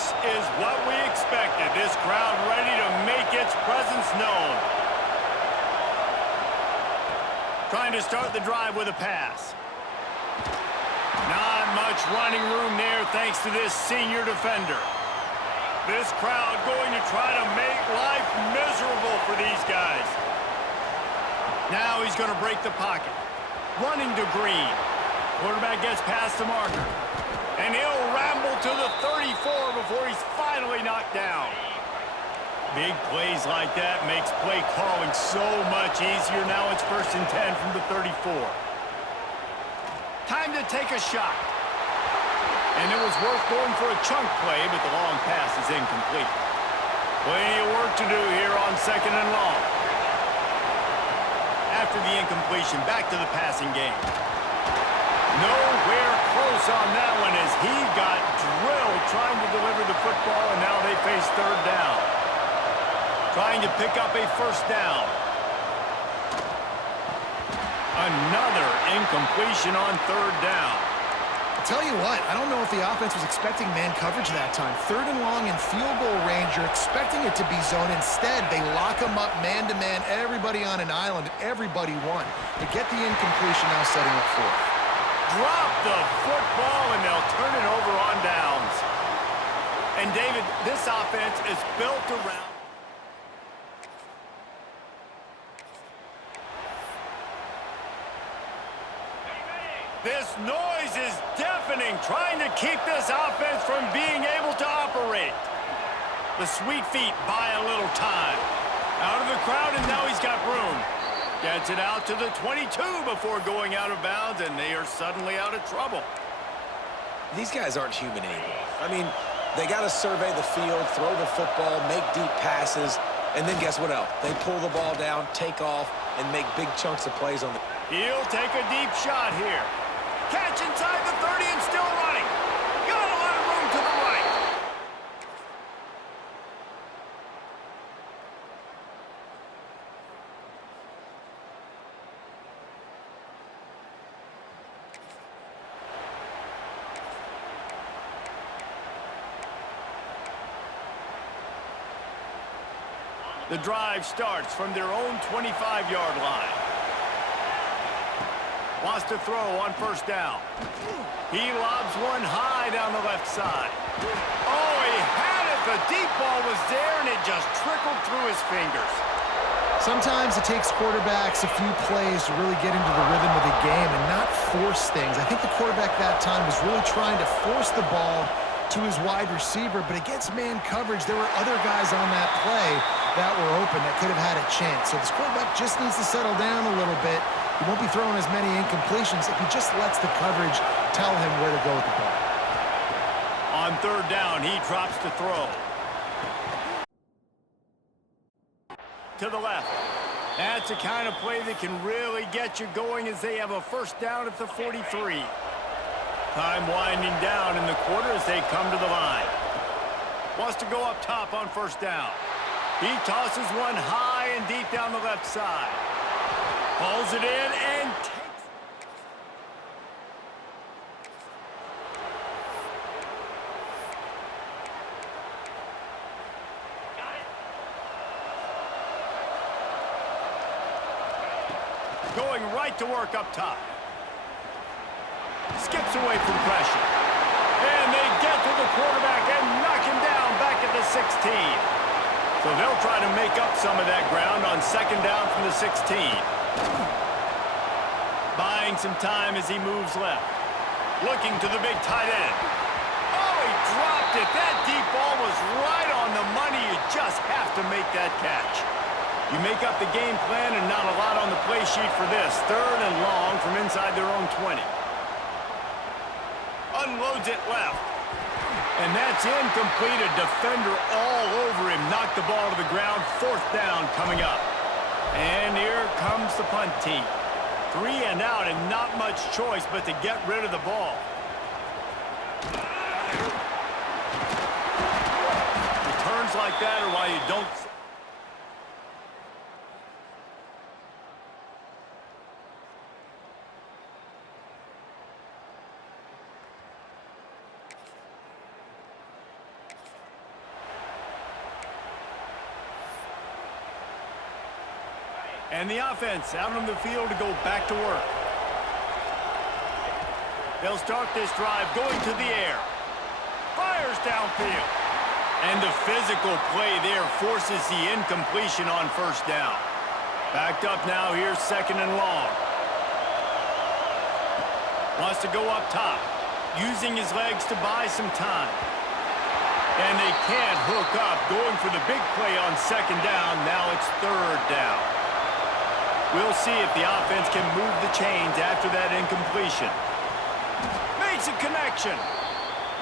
This is what we expected. This crowd ready to make its presence known. Trying to start the drive with a pass. Not much running room there thanks to this senior defender. This crowd going to try to make life miserable for these guys. Now he's going to break the pocket. Running to Green. Quarterback gets past the marker. And he'll ramble to the 34 before he's finally knocked down. Big plays like that makes play calling so much easier. Now it's 1st and 10 from the 34. Time to take a shot. And it was worth going for a chunk play, but the long pass is incomplete. Plenty of work to do here on 2nd and long. After the incompletion, back to the passing game. Nowhere close on that one as he got drilled trying to deliver the football, and now they face 3rd down. Trying to pick up a 1st down. Another incompletion on 3rd down. I'll tell you what, I don't know if the offense was expecting man coverage that time. 3rd and long in field goal range, you're expecting it to be zone. Instead, they lock them up man-to-man, everybody on an island, and everybody won. They get the incompletion, now setting up 4th. Drop the football, and they'll turn it over on downs. And, David, this offense is built around... This noise is deafening, trying to keep this offense from being able to operate. The Sweet Feet buy a little time. Out of the crowd, and now he's got room. Gets it out to the 22 before going out of bounds, and they are suddenly out of trouble. These guys aren't human anymore. I mean, they got to survey the field, throw the football, make deep passes, and then guess what else? They pull the ball down, take off, and make big chunks of plays on the... He'll take a deep shot here. Catch inside the 30 and still running. Got a lot of room to the right. The drive starts from their own 25-yard line. Wants to throw on 1st down. He lobs one high down the left side. Oh, he had it. The deep ball was there, and it just trickled through his fingers. Sometimes it takes quarterbacks a few plays to really get into the rhythm of the game and not force things. I think the quarterback that time was really trying to force the ball to his wide receiver, but against man coverage, there were other guys on that play that were open that could have had a chance. So this quarterback just needs to settle down a little bit. He won't be throwing as many incompletions if he just lets the coverage tell him where to go with the ball. On 3rd down, he drops to throw. To the left. That's the kind of play that can really get you going as they have a 1st down at the 43. Time winding down in the quarter as they come to the line. Wants to go up top on 1st down. He tosses one high and deep down the left side. Pulls it in and takes it. Going right to work up top. Skips away from pressure. And they get to the quarterback and knock him down back at the 16. So they'll try to make up some of that ground on 2nd down from the 16. Buying some time as he moves left. Looking to the big tight end. Oh, he dropped it. That deep ball was right on the money. You just have to make that catch. You make up the game plan and not a lot on the play sheet for this. 3rd and long from inside their own 20. Unloads it left. And that's incomplete. A defender all over him. Knocked the ball to the ground. 4th down coming up. And here comes the punt team. 3 and out and not much choice but to get rid of the ball. Returns like that are why you don't... And the offense out on the field to go back to work. They'll start this drive going to the air. Fires downfield. And the physical play there forces the incompletion on first down. Backed up now, here's 2nd and long. Wants to go up top, using his legs to buy some time. And they can't hook up, going for the big play on 2nd down. Now it's 3rd down. We'll see if the offense can move the chains after that incompletion. Makes a connection.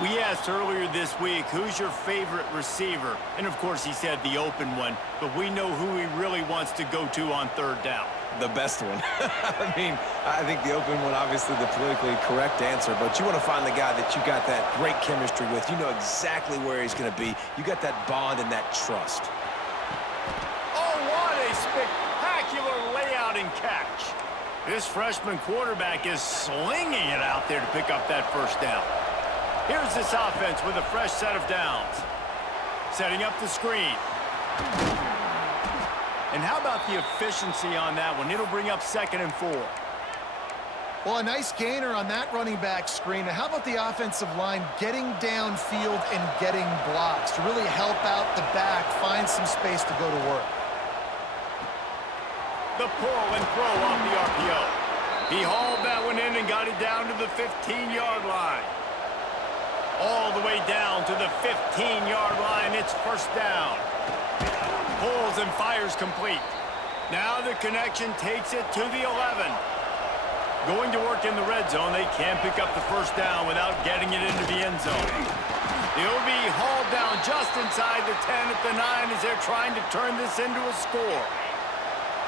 We asked earlier this week, who's your favorite receiver? And, of course, he said the open one. But we know who he really wants to go to on 3rd down. The best one. I mean, I think the open one, obviously the politically correct answer, but you want to find the guy that you got that great chemistry with. You know exactly where he's going to be. You got that bond and that trust. Oh, what a spectacular layout and catch. This freshman quarterback is slinging it out there to pick up that first down. Here's this offense with a fresh set of downs. Setting up the screen. And how about the efficiency on that one? It'll bring up 2nd and 4. Well, a nice gainer on that running back screen. Now, how about the offensive line getting downfield and getting blocks to really help out the back, find some space to go to work? The pull and throw off the RPO. He hauled that one in and got it down to the 15-yard line. All the way down to the 15-yard line. It's 1st down. Pulls and fires complete. Now the connection takes it to the 11. Going to work in the red zone. They can't pick up the 1st down without getting it into the end zone. They'll be hauled down just inside the 10 at the 9 as they're trying to turn this into a score.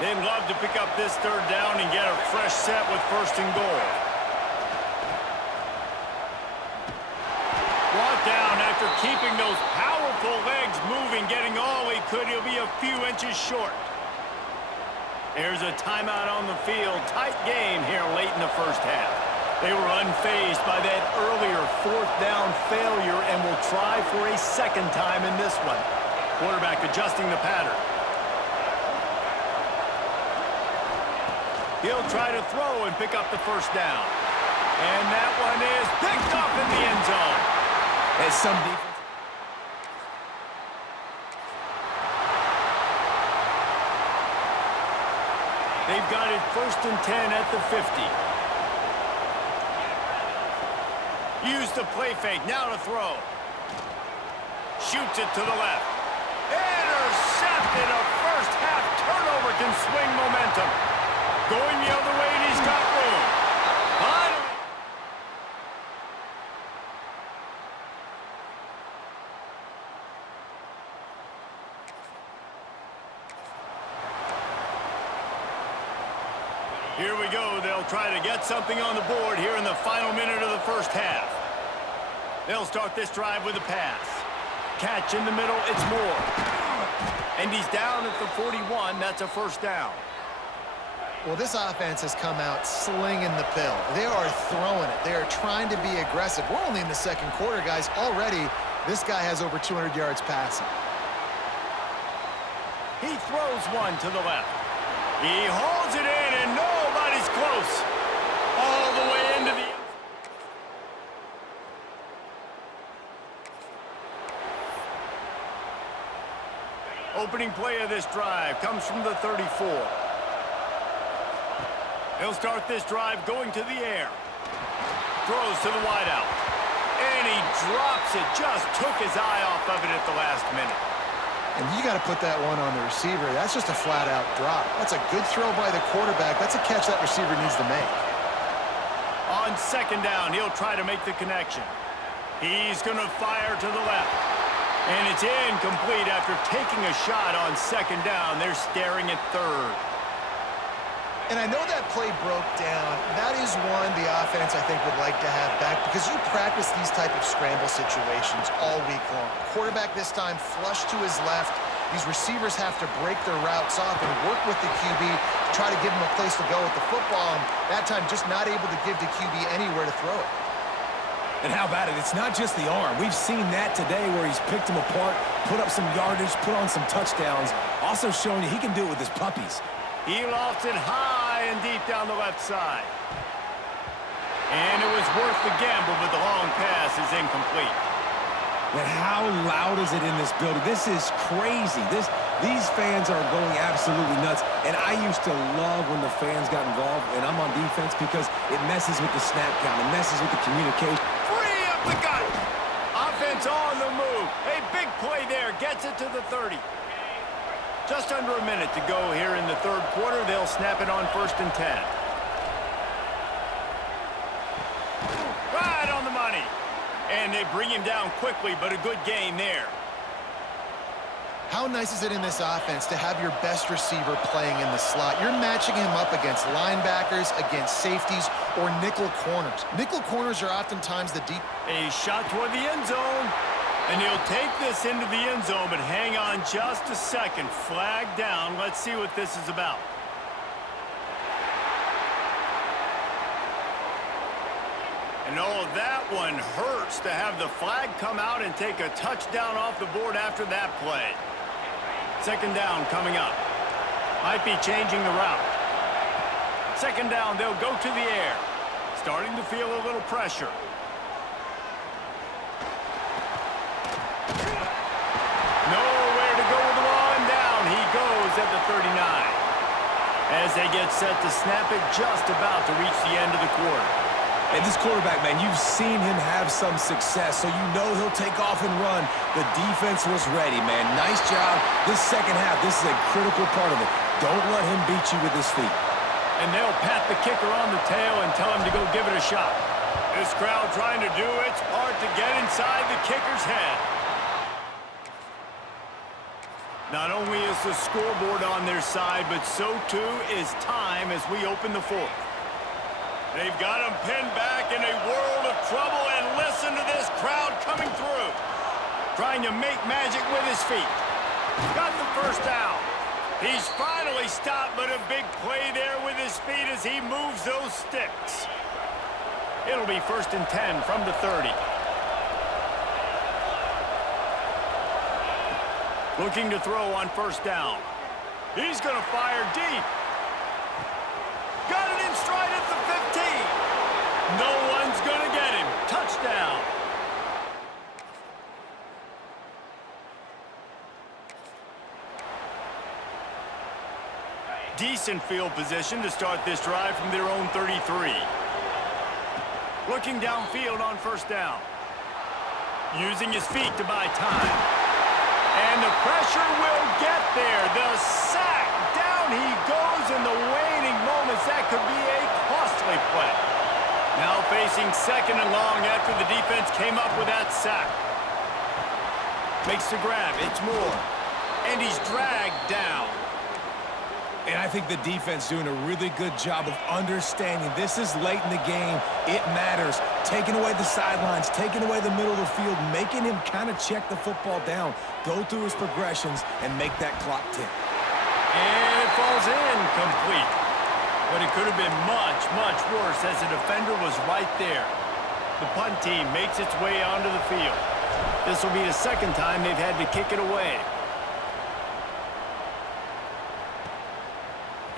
They'd love to pick up this 3rd down and get a fresh set with 1st and goal. Brought down after keeping those powerful legs moving, getting all he could. He'll be a few inches short. There's a timeout on the field. Tight game here late in the first half. They were unfazed by that earlier 4th down failure and will try for a 2nd time in this one. Quarterback adjusting the pattern. He'll try to throw and pick up the 1st down. And that one is picked up in the end zone. There's some defense. They've got it 1st and 10 at the 50. Use the play fake, now to throw. Shoots it to the left. Intercepted. A first half turnover can swing momentum. Going the other way, and he's got room. Here we go. They'll try to get something on the board here in the final minute of the first half. They'll start this drive with a pass. Catch in the middle, it's Moore. And he's down at the 41. That's a 1st down. Well, this offense has come out slinging the pill. They are throwing it. They are trying to be aggressive. We're only in the 2nd quarter, guys. Already, this guy has over 200 yards passing. He throws one to the left. He holds it in, and nobody's close. All the way into the... Opening play of this drive comes from the 34. He'll start this drive going to the air. Throws to the wideout. And he drops it. Just took his eye off of it at the last minute. And you got to put that one on the receiver. That's just a flat-out drop. That's a good throw by the quarterback. That's a catch that receiver needs to make. On 2nd down, he'll try to make the connection. He's going to fire to the left. And it's incomplete after taking a shot on 2nd down. They're staring at 3rd. And I know that play broke down. That is one the offense, I think, would like to have back because you practice these type of scramble situations all week long. Quarterback this time flush to his left. These receivers have to break their routes off and work with the QB to try to give him a place to go with the football. And that time just not able to give the QB anywhere to throw it. And how about it? It's not just the arm. We've seen that today where he's picked him apart, put up some yardage, put on some touchdowns, also showing that he can do it with his puppies. He lofts it high and deep down the left side. And it was worth the gamble, but the long pass is incomplete. Man, how loud is it in this building? This is crazy. These fans are going absolutely nuts. And I used to love when the fans got involved, and I'm on defense because it messes with the snap count. It messes with the communication. Free up the gut. Offense on the move. A big play there. Gets it to the 30. Just under a minute to go here in the third quarter. They'll snap it on 1st and 10. Right on the money. And they bring him down quickly, but a good gain there. How nice is it in this offense to have your best receiver playing in the slot? You're matching him up against linebackers, against safeties, or nickel corners. Nickel corners are oftentimes the deep. A shot toward the end zone. And he'll take this into the end zone, but hang on just a second. Flag down. Let's see what this is about. And oh, that one hurts to have the flag come out and take a touchdown off the board after that play. 2nd down coming up. Might be changing the route. 2nd down, they'll go to the air. Starting to feel a little pressure. Nowhere to go with the ball, and down he goes at the 39. As they get set to snap it, just about to reach the end of the quarter. And this quarterback, man, you've seen him have some success, so you know he'll take off and run. The defense was ready, man. Nice job. This second half, this is a critical part of it. Don't let him beat you with his feet. And they'll pat the kicker on the tail and tell him to go give it a shot. This crowd trying to do its part to get inside the kicker's head. Not only is the scoreboard on their side, but so too is time as we open the fourth. They've got him pinned back in a world of trouble, and listen to this crowd coming through. Trying to make magic with his feet. Got the 1st down. He's finally stopped, but a big play there with his feet as he moves those sticks. It'll be 1st and 10 from the 30. Looking to throw on 1st down. He's going to fire deep. Got it in stride at the 15. No one's going to get him. Touchdown. Decent field position to start this drive from their own 33. Looking downfield on 1st down. Using his feet to buy time. And the pressure will get there. The sack. Down he goes in the waning moments. That could be a costly play. Now facing 2nd and long after the defense came up with that sack. Makes the grab. It's Moore. And he's dragged down. And I think the defense doing a really good job of understanding this is late in the game. It matters. Taking away the sidelines, taking away the middle of the field, making him kind of check the football down, go through his progressions, and make that clock tick. And it falls in complete. But it could have been much, much worse as the defender was right there. The punt team makes its way onto the field. This will be the 2nd time they've had to kick it away.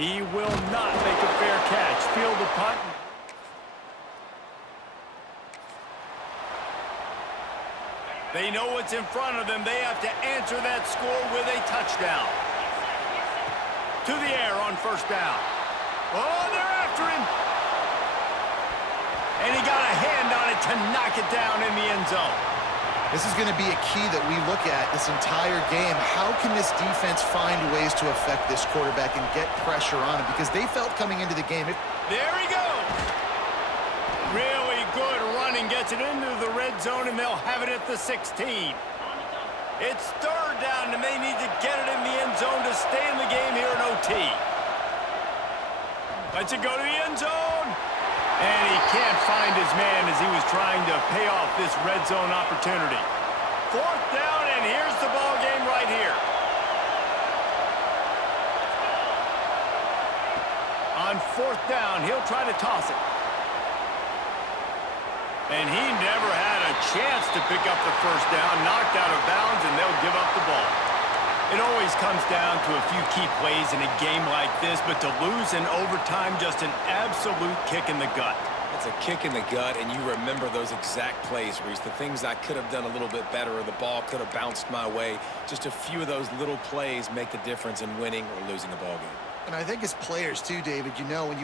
He will not make a fair catch. Field the punt. They know what's in front of them. They have to answer that score with a touchdown. To the air on 1st down. Oh, they're after him. And he got a hand on it to knock it down in the end zone. This is going to be a key that we look at this entire game. How can this defense find ways to affect this quarterback and get pressure on him? Because they felt coming into the game. There he goes. Really good running. Gets it into the red zone, and they'll have it at the 16. It's 3rd down, and they need to get it in the end zone to stay in the game here in OT. Lets it go to the end zone. And he can't find his man as he was trying to pay off this red zone opportunity. 4th down, and here's the ball game right here. On 4th down, he'll try to toss it. And he never had a chance to pick up the 1st down. Knocked out of bounds, and they'll give up the ball. It always comes down to a few key plays in a game like this, but to lose in overtime, just an absolute kick in the gut. It's a kick in the gut, and you remember those exact plays, Reese. The things I could have done a little bit better, or the ball could have bounced my way. Just a few of those little plays make the difference in winning or losing the ball game. And I think as players too, David, you know, when you